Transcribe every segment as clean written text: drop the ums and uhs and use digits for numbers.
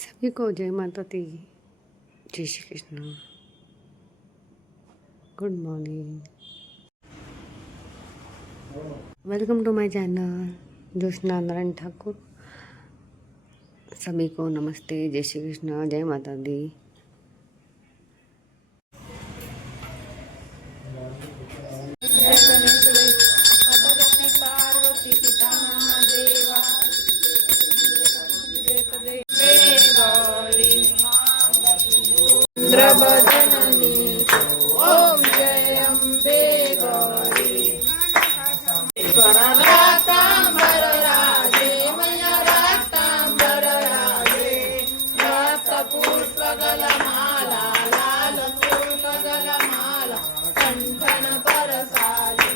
सभी को जय माता दी, जय Shri Krishna, good morning, welcome to my channel Jyotsna Narayan Thakur. सभी को नमस्ते, जय श्री कृष्ण, जय माता दी। ओम जय अम्बे गौरी रातांबर राजे मैया रातांबर राजे रक्त पुष्पगल माला लाल पुष्पगल माला कंठन परसाली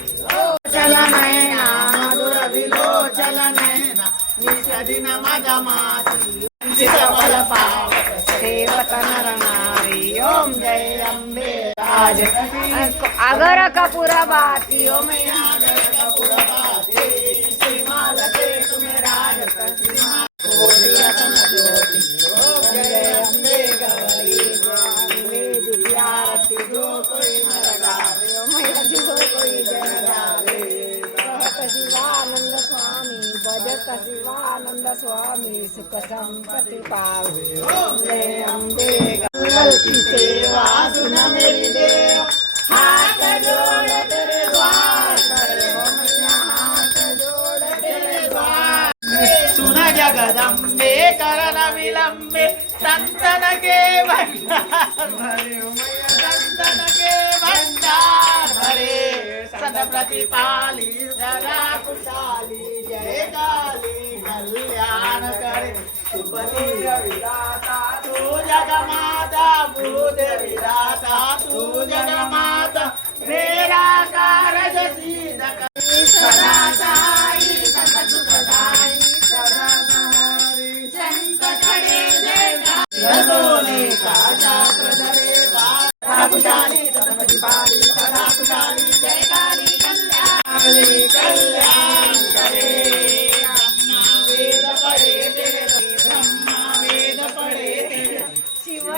चल नैना मधुर विलोचन नैना निषदिन मदमाती फल पावक सेवत नर नारी। ओम जय अम्बे राज आगर कपूरबाती ओम आगर कपूरबाती श्रीमाल के तुम्हें राज ज्योति। ओम जय अम्बे गौरी आरती जो कोई नर गावे ओम जो कोई जन गावे कहत शिवानंद स्वामी भजत शिवानंद स्वामी सुख संपत्ति पावे। ओम जय अम्बे की सेवा सुन मेरी देव हाथ जोड़ तेरे द्वार करे हो मैया हाथ जोड़ तेरे द्वार सुन जगदम्बे करन विलंबे संतन के भंडार भरे हो मैया संतन के भंडार भरे सद प्रतिपाली सदा कुशाली जय काली कल्याण करे सुपति विधाता तू जगमाता भूत विधाता तू जगमाता मेरा कारज सिद्ध सदा साई सदा सुखदाई सदा सहारी संकट हरे जय रसोले का चक्र धरे सदा कुशाली सदा प्रतिपाली सदा कुशाली जय काली कल्याण कल्याण करे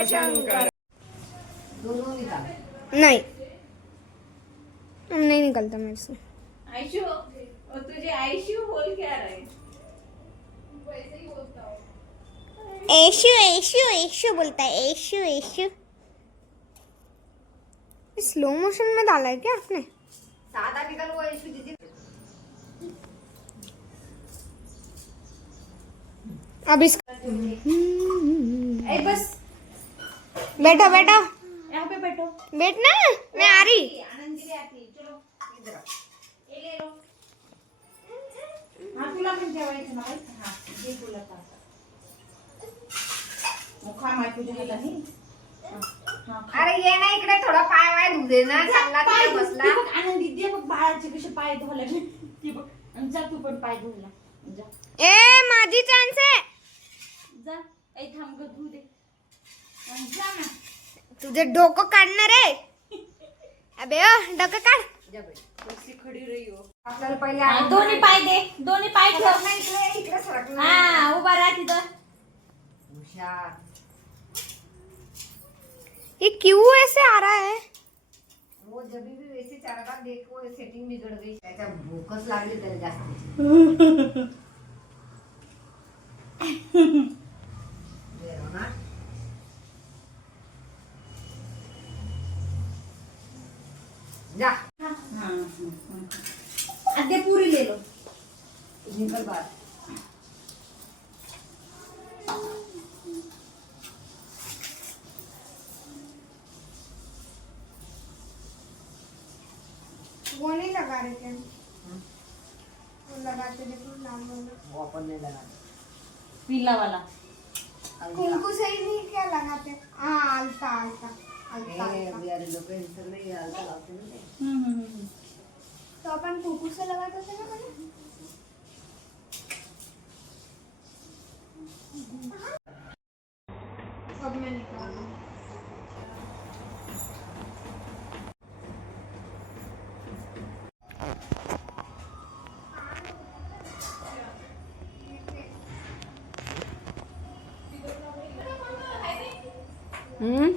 शंकर नहीं नहीं निकलता मेरे से। आयशु और तुझे आयशु बोल क्या रहे? वैसे ही बोलता हूँ। ऐशु ऐशु ऐशु बोलता है, ऐशु ऐशु। स्लो मोशन में डाला है क्या आपने? सादा निकल वो आयशु दीदी। अब इसका बस बैठो बैठो यहाँ पे बैठो। बैठना, मैं आ रही। आनंद जी आती है, चलो इधर ये ले लो। हाँ तुला पण जेवायचं ना बाई? हाँ ये तुला ताटा मुखा माय तुझ्या हाताने। अरे ये ना इकडे थोडा पाय वाय धुऊ दे ना, चालला तिथे बसला। आनंदी दे बघ बाळाचे कसे पाय धुवले ती बघ आणि जा तू पण पाय धुवला जा। ए माझी चान्स आहे, जा ए थांब ग धुऊ दे जा ना। तुझे डोकं काढणार आहे। अबे ओ डोकं काढ। जा बाई कशी खडी रही हो। आपल्याला पहिले दोन्ही पाय दे, दोन्ही पाय ठेव ना इकडे इकडे सरक ना। हाँ उभा रहा तिथं। हुशार ये क्यों ऐसे आ रहा है? वो जब भी वैसे चारा देख वो सेटिंग बिगड़ गई, त्याच्या भूकच लागली त्याला जास्त। जा आधे पूरी ले लो निकल बाहर। वो नहीं लगा रहे थे, वो लगाते थे तो नाम वो अपन ने लगा पीला वाला कुंकू से ही नहीं क्या लगाते? हाँ आलता आलता आलता आलता। बिहारी लोग सगळे आलता लावते ना ते। तो अपन कुंकू से लगाते थे ना पहले। अब मैं निकाल दूँ। हम्म?